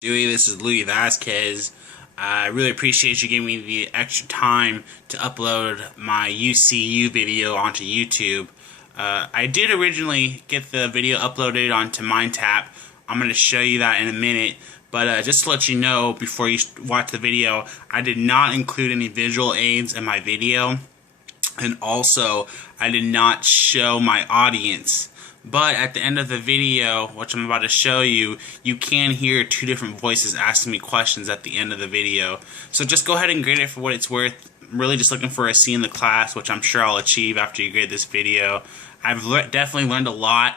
Dewey, this is Louis Vasquez. I really appreciate you giving me the extra time to upload my UCU video onto YouTube. I did originally get the video uploaded onto MindTap. I'm going to show you that in a minute. But just to let you know, before you watch the video, I did not include any visual aids in my video. And also, I did not show my audience. But at the end of the video, which I'm about to show you, you can hear two different voices asking me questions at the end of the video. So just go ahead and grade it for what it's worth. I'm really just looking for a C in the class, which I'm sure I'll achieve after you grade this video. I've definitely learned a lot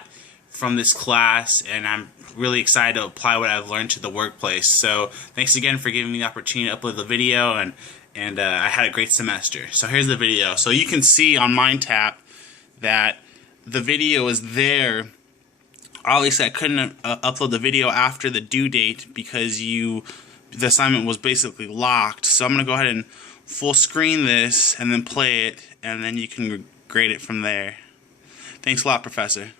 from this class, and I'm really excited to apply what I've learned to the workplace. So thanks again for giving me the opportunity to upload the video, and I had a great semester. So here's the video. So you can see on MindTap that the video is there. Obviously, I couldn't upload the video after the due date because the assignment was basically locked. So I'm going to go ahead and full screen this and then play it, and then you can grade it from there. Thanks a lot, Professor.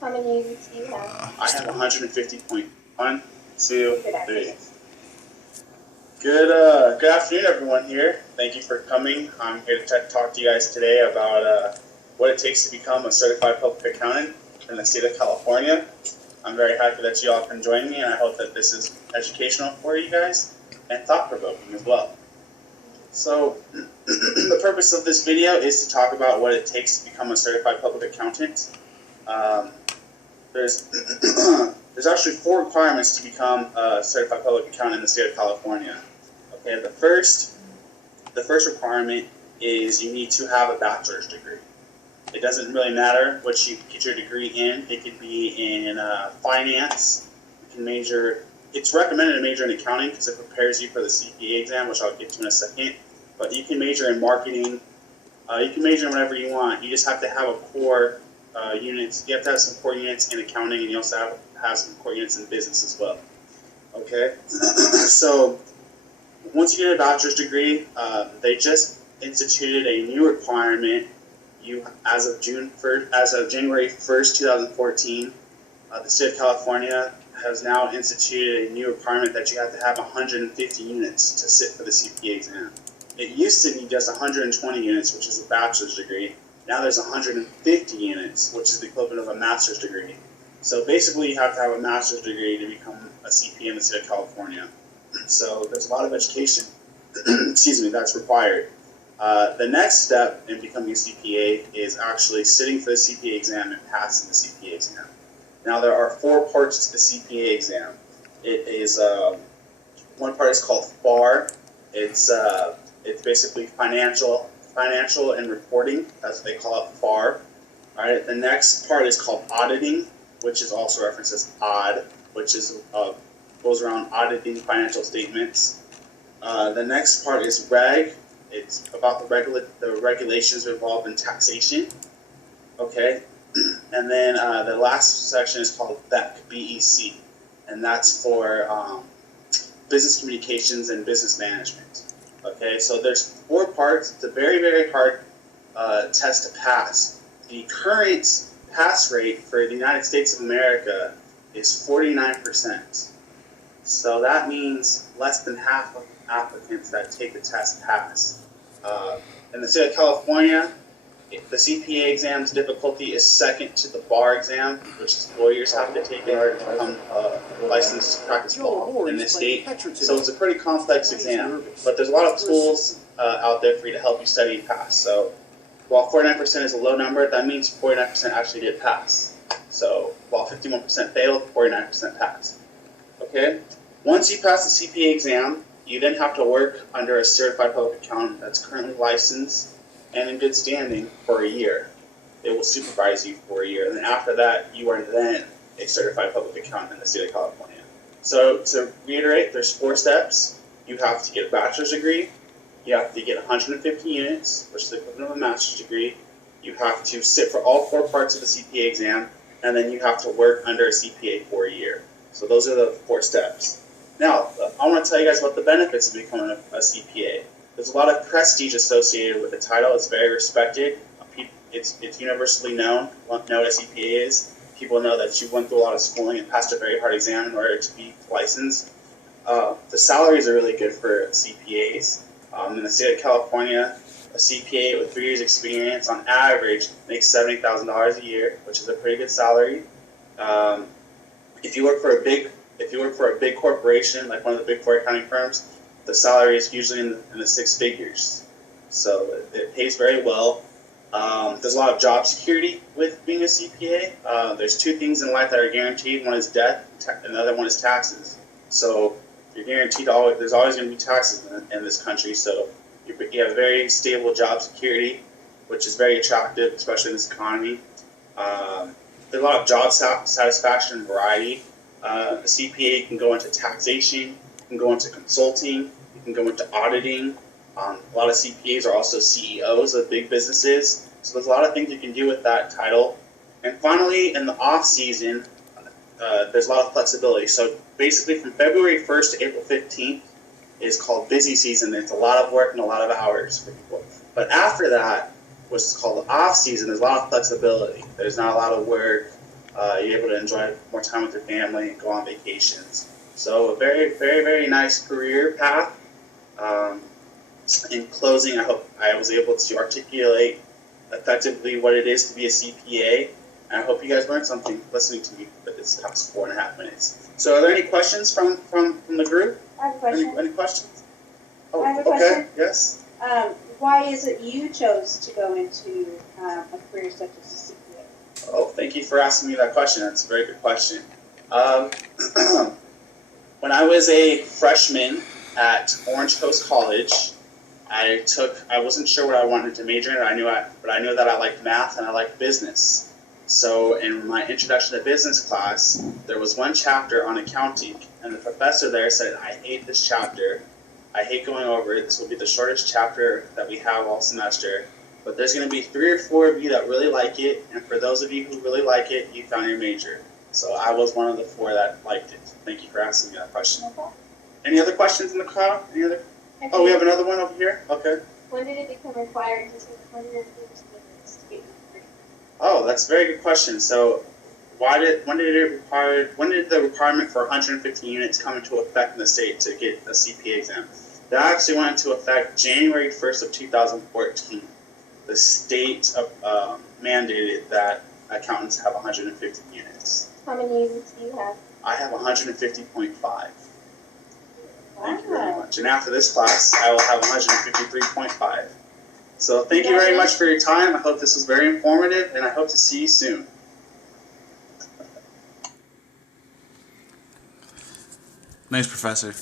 How many units do you have? I have 150.1, 2, 3. Good afternoon, everyone here. Thank you for coming. I'm here to talk to you guys today about what it takes to become a certified public accountant in the state of California. I'm very happy that you all can join me, and I hope that this is educational for you guys and thought-provoking as well. So, the purpose of this video is to talk about what it takes to become a certified public accountant. There's actually 4 requirements to become a certified public accountant in the state of California. Okay, the first requirement is you need to have a bachelor's degree. It doesn't really matter what you get your degree in. It could be in finance. You can major. It's recommended to major in accounting because it prepares you for the CPA exam, which I'll get to in a second. But you can major in marketing. You can major in whatever you want. You just have to have a core units. You have to have some core units in accounting, and you also have some core units in business as well. Okay, so once you get a bachelor's degree, they just instituted a new requirement. As of January 1st, 2014, the state of California has now instituted a new requirement that you have to have 150 units to sit for the CPA exam. It used to be just 120 units, which is a bachelor's degree. Now there's 150 units, which is the equivalent of a master's degree. So basically, you have to have a master's degree to become a CPA in the state of California. So there's a lot of education, that's required. The next step in becoming a CPA is actually sitting for the CPA exam and passing the CPA exam. Now there are 4 parts to the CPA exam. It is one part is called FAR. It's basically financial and reporting. That's what they call it, FAR. All right. The next part is called auditing, which is also referenced as OD, which is goes around auditing financial statements. The next part is REG. It's about the regulations involved in taxation. Okay. And then the last section is called BEC, B-E-C, and that's for business communications and business management. Okay, so there's 4 parts. It's a very, very hard test to pass. The current pass rate for the United States of America is 49%. So that means less than half of applicants that take the test pass. In the state of California, the CPA exam's difficulty is second to the bar exam, which lawyers have to take in order to become licensed to practice law in this state. So it's a pretty complex exam, but there's a lot of tools out there for you to help you study and pass. So while 49% is a low number, that means 49% actually did pass. So while 51% failed, 49% passed. Okay? Once you pass the CPA exam, you then have to work under a certified public accountant that's currently licensed and in good standing for a year. It will supervise you for a year, and then after that, you are then a certified public accountant in the state of California. So to reiterate, there's 4 steps. You have to get a bachelor's degree. You have to get 150 units, which is the equivalent of a master's degree. You have to sit for all 4 parts of the CPA exam, and then you have to work under a CPA for a year. So those are the 4 steps. Now, I want to tell you guys about the benefits of becoming a CPA. There's a lot of prestige associated with the title. It's very respected. It's universally known what a CPA is. people know that you went through a lot of schooling and passed a very hard exam in order to be licensed. The salaries are really good for CPAs. In the state of California, a CPA with 3 years experience on average makes $70,000 a year, which is a pretty good salary. If you work for a big corporation, like one of the big four accounting firms, the salary is usually in the six figures. So it pays very well. There's a lot of job security with being a CPA. There's two things in life that are guaranteed. One is death, and the other one is taxes. So you're guaranteed there's always going to be taxes in this country. So you have very stable job security, which is very attractive, especially in this economy. There's a lot of job satisfaction and variety. A CPA can go into taxation, can go into consulting, you can go into auditing. A lot of CPAs are also CEOs of big businesses, so there's a lot of things you can do with that title. And finally, in the off season, there's a lot of flexibility. So basically, from February 1st to April 15th is called busy season. It's a lot of work and a lot of hours for people. But after that, which is called the off season, there's a lot of flexibility. There's not a lot of work. You're able to enjoy more time with your family and go on vacations. So a very, very, very nice career path. In closing, I hope I was able to articulate effectively what it is to be a CPA. And I hope you guys learned something listening to me for this past 4.5 minutes. So are there any questions from the group? I have a question. Any questions? Oh, I have a okay, question. yes. Why is it you chose to go into a career such as a CPA? Oh, thank you for asking me that question. That's a very good question. When I was a freshman at Orange Coast College, I wasn't sure what I wanted to major in, but I knew that I liked math and I liked business. So in my introduction to business class, there was one chapter on accounting, and the professor there said, "I hate this chapter. I hate going over it. This will be the shortest chapter that we have all semester. But there's going to be 3 or 4 of you that really like it, and for those of you who really like it, you found your major." So I was one of the 4 that liked it. Thank you for asking me that question. Okay. Any other questions in the crowd? Any other? Okay. Oh, we have another one over here? Okay. When did it become required to take 150 units to get your degree? Oh, that's a very good question. So when did the requirement for 150 units come into effect in the state to get a CPA exam? That actually went into effect January 1st of 2014. The state mandated that accountants have 150 units. How many units do you have? I have 150.5. Thank you very Wow. much. And after this class, I will have 153.5. So thank you very much for your time. I hope this was very informative, and I hope to see you soon. Nice, Professor.